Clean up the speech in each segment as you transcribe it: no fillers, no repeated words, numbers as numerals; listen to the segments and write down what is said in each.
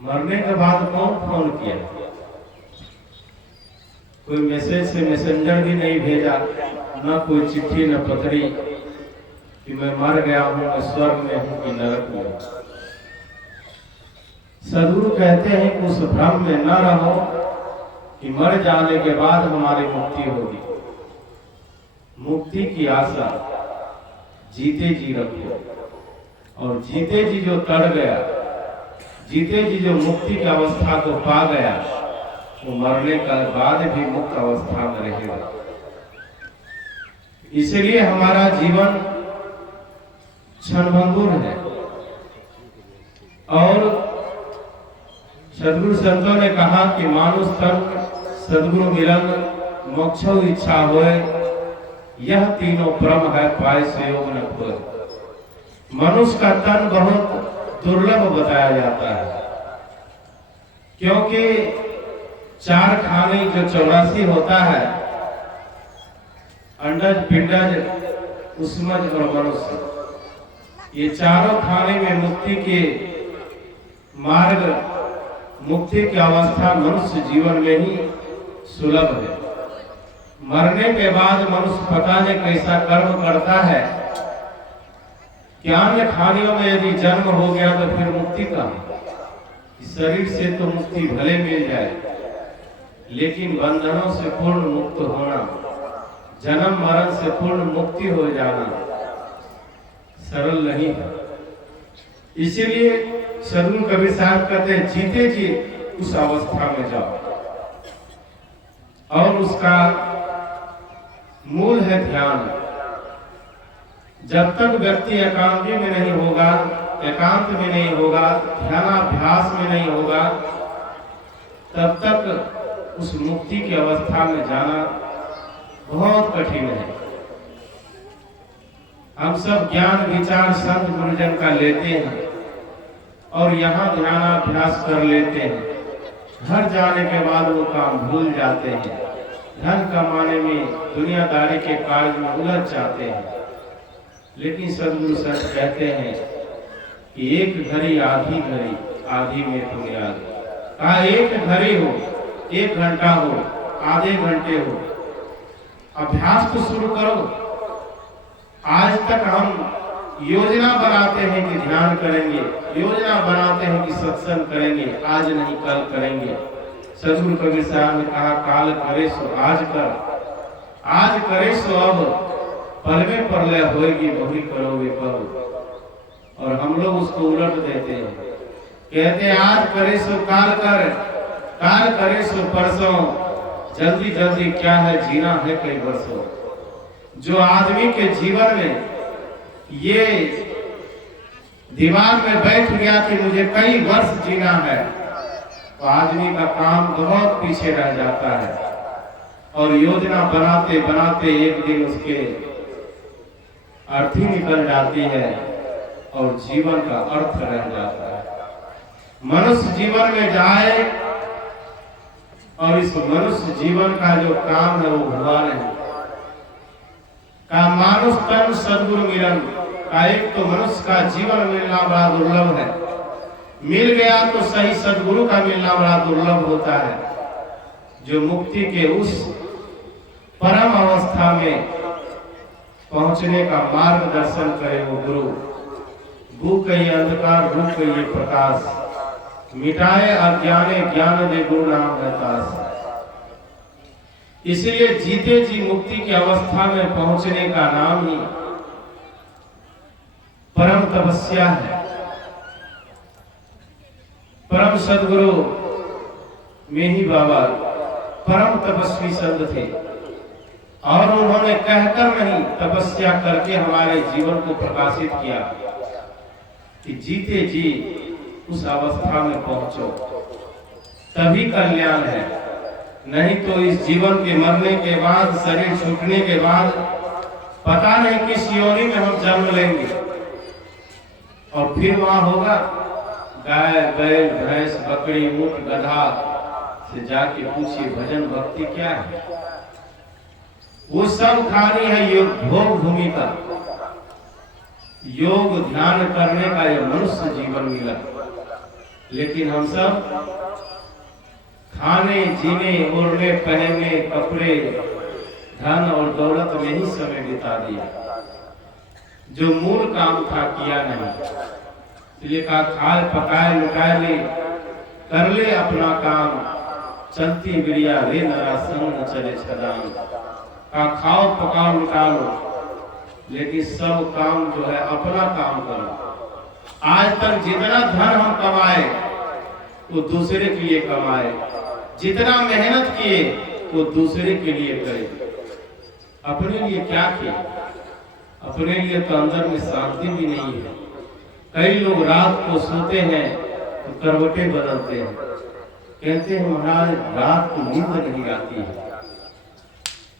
मरने के बाद कौन फोन किया? कोई मैसेज से मैसेंजर भी नहीं भेजा, न कोई चिट्ठी न पत्री कि मैं मर गया हूं, मैं स्वर्ग में हूं कि नरक में। सदगुरु कहते हैं कि उस भ्रम में न रहो कि मर जाने के बाद हमारी मुक्ति होगी। मुक्ति की आशा जीते जी रखो, और जीते जी जो तर गया, जीते जी जो मुक्ति की अवस्था को पा गया, वो मरने के बाद भी मुक्त अवस्था में रहेगा। इसलिए हमारा जीवन क्षणभंगुर है। और सदगुरु संतों ने कहा कि मानुष तन सदगुरु मिलन मोक्षो इच्छा होए, यह तीनों परम है पाए से योग न खोए। मनुष्य का तन बहुत दुर्लभ बताया जाता है, क्योंकि चार खाने जो 84 होता है, अंडज, पिंडज, उष्मज और मनुष्य, ये चारों खाने में मुक्ति के मार्ग, मुक्ति की अवस्था मनुष्य जीवन में ही सुलभ है। मरने के बाद मनुष्य पता नहीं कैसा कर्म करता है कि अन्य खानियों में यदि जन्म हो गया तो फिर मुक्ति कहाँ? शरीर से तो मुक्ति भले मिल जाए, लेकिन बंधनों से पूर्ण मुक्त होना, जन्म मरण से पूर्ण मुक्ति हो जाना सरल नहीं है। इसीलिए सदगुरु कबीर साहब कहते हैं जीते जी उस अवस्था में जाओ, और उसका मूल है ध्यान। जब तक व्यक्ति एकांती में नहीं होगा, एकांत में नहीं होगा, ध्यानाभ्यास में नहीं होगा, तब तक उस मुक्ति की अवस्था में जाना बहुत कठिन है। हम सब ज्ञान विचार संत गुरुजन का लेते हैं और यहाँ ध्यानाभ्यास कर लेते हैं। घर जाने के बाद वो काम भूल जाते हैं, धन कमाने में, दुनियादारी के कार्य में उलझ जाते हैं। लेकिन सदगुरु संत कहते हैं कि एक घड़ी आधी घड़ी, आधी में तुम याद। कहा एक घड़ी हो, 1 घंटा हो, आधे घंटे हो, अभ्यास तो शुरू करो। आज तक हम योजना बनाते हैं कि ध्यान करेंगे, योजना बनाते हैं कि सत्संग करेंगे, आज नहीं कल करेंगे। सदगुरु कबीर साहब ने कहा काल करे सो आज कर, आज करे सो अब, पल में प्रलय होएगी वही करोगे कब। और हम लोग उसको उलट देते हैं, कहते हैं आज करे सो काल कर, काल करे सो परसों, जल्दी जल्दी क्या है, जीना है कई वर्षों। जो आदमी के जीवन में ये दिमाग में बैठ गया कि मुझे कई वर्ष जीना है, तो आदमी का काम बहुत पीछे रह जाता है, और योजना बनाते बनाते एक दिन उसके अर्थी निकल जाती है और जीवन का अर्थ रह जाता है। मनुष्य जीवन में जाए और इस मनुष्य जीवन का जो काम है वो भगवान है का मानुष तन सदगुरु मिलन का। एक तो मनुष्य का जीवन मिलना बड़ा दुर्लभ है, मिल गया तो सही सदगुरु का मिलना बड़ा दुर्लभ होता है, जो मुक्ति के उस परम अवस्था में पहुंचने का मार्गदर्शन करे वो गुरु। गु कही अंधकार, रूप कही प्रकाश, मिटाए अज्ञाने ज्ञान दे गुरु नाम रहतास। इसलिए जीते जी मुक्ति की अवस्था में पहुंचने का नाम ही परम तपस्या है। परम सदगुरु मेही बाबा परम तपस्वी संत थे, और उन्होंने कहकर नहीं तपस्या करके हमारे जीवन को प्रकाशित किया कि जीते जी उस अवस्था में पहुंचो, तभी कल्याण है। नहीं तो इस जीवन के मरने के बाद, शरीर छूटने के बाद पता नहीं किस योनि में हम जन्म लेंगे, और फिर वहां होगा गाय, बैल, भैंस, बकरी, ऊंट, गधा से जाके पूछिए भजन भक्ति क्या है। वो सब खानी है योग भोग भूमि का। योग ध्यान करने का ये मनुष्य जीवन मिला, लेकिन हम सब खाने, जीने, ओढ़ने, पहनने, कपड़े, धन और दौलत में ही समय बिता दिया। जो मूल काम था किया नहीं। इसलिए कहा खाए पकाए लुटाए ले, कर ले अपना काम, चलती बिरिया रे नरा संग न चले छदान। कहा खाओ पकाओ लुटा लो, लेकिन सब काम जो है अपना काम करो। आज तक जितना धन हम कमाए वो दूसरे के लिए कमाए, जितना मेहनत किए वो दूसरे के लिए करे। अपने लिए क्या किए? अपने लिए तो अंदर में शांति भी नहीं है। कई लोग रात को सोते हैं तो करवटें बदलते हैं, कहते हैं महाराज रात को नींद नहीं आती है।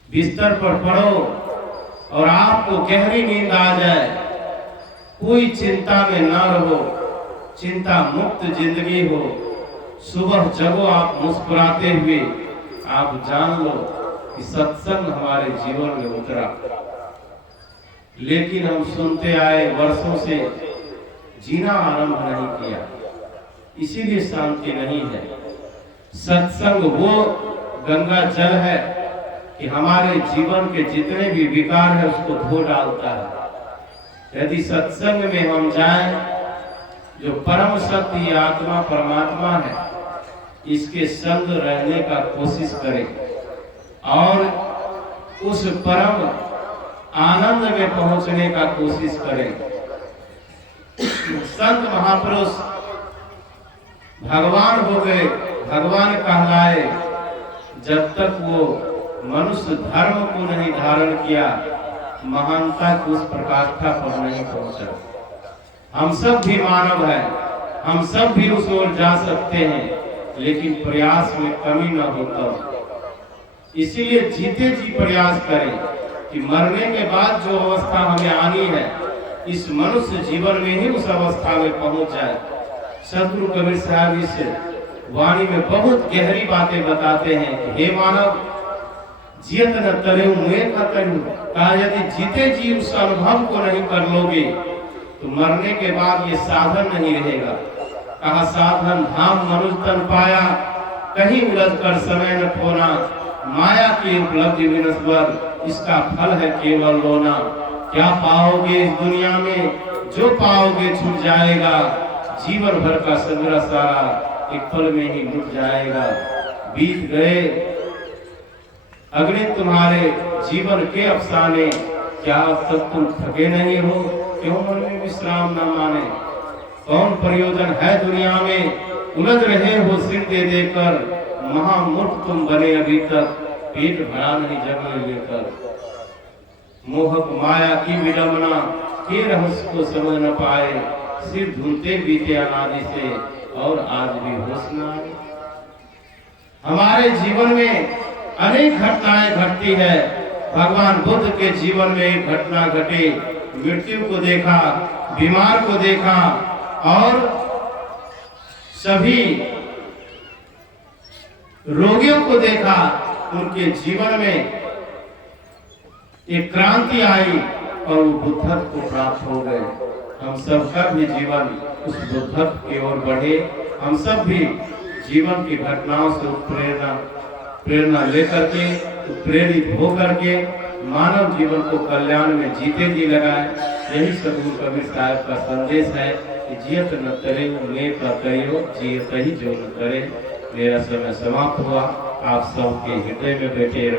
बिस्तर पर पड़ो और आपको गहरी नींद आ जाए, कोई चिंता में ना रहो, चिंता मुक्त जिंदगी हो, सुबह जगो आप मुस्कुराते हुए, आप जान लो कि सत्संग हमारे जीवन में उतरा। लेकिन हम सुनते आए वर्षों से, जीना आरंभ नहीं किया, इसीलिए शांति नहीं है। सत्संग वो गंगा जल है कि हमारे जीवन के जितने भी विकार है उसको धो डालता है। यदि सत्संग में हम जाएं, जो परम सत्य आत्मा परमात्मा है, इसके संग रहने का कोशिश करें और उस परम आनंद में पहुंचने का कोशिश करें। संत महापुरुष भगवान हो गए, भगवान कहलाए, जब तक वो मनुष्य धर्म को नहीं धारण किया, महानता की उस प्रकाष्ठा पर नहीं पहुंचा। हम सब भी मानव हैं, हम सब भी उस ओर जा सकते हैं, लेकिन प्रयास में कमी न होता। इसीलिए जीते जी प्रयास करें कि मरने के बाद जो अवस्था हमें आनी है, इस मनुष्य जीवन में ही उस अवस्था में पहुंच जाए। सदगुरु कबीर साहब इस वाणी में बहुत गहरी बातें बताते हैं कि हे मानव, जियत न तरेऊ मुए न तरेऊ। कहा यदि जीते जी उस अनुभव को नहीं कर लोगे तो मरने के बाद ये साधन नहीं रहेगा। कहा साधन धाम मनुष्य तन पाया, कहीं उलझ कर समय न खोना, माया की उपलब्धि विनस्वर, इसका फल है केवल रोना। क्या पाओगे इस दुनिया में, जो पाओगे छूट जाएगा, जीवन भर का संग्रह सारा एक पल में ही लुट जाएगा। बीत गए अगले तुम्हारे जीवन के अफसाने, क्या अब तक तुम थके नहीं हो, क्यों मन में विश्राम न माने। कौन प्रयोजन है दुनिया में, उलझ रहे हो सिर दे देकर, महामूर्ख तुम बने अभी तक, पेट भरा नहीं जग में लेकर। मोहक माया की विडंबना के रहस्य को समझ न पाए, सिर धुनते बीते अनादि से और आज भी होश न आए। हमारे जीवन में अनेक घटनाएं घटती है। भगवान बुद्ध के जीवन में एक घटना घटी, मृत्यु को देखा, बीमार को देखा और सभी रोगियों को देखा। उनके जीवन में एक क्रांति आई और वो बुद्धत्व को प्राप्त हो गए। हम सबका भी जीवन उस बुद्धत्व की ओर बढ़े। हम सब भी जीवन की घटनाओं से प्रेरणा लेकर के, प्रेरित होकर के मानव जीवन को कल्याण में जीते जी लगाए। यही सदगुरु कबीर साहब का संदेश है कि जियत न करे ने करियो, जियत ही जो न करे। मेरा समय समाप्त हुआ। आप सबके हृदय में बैठे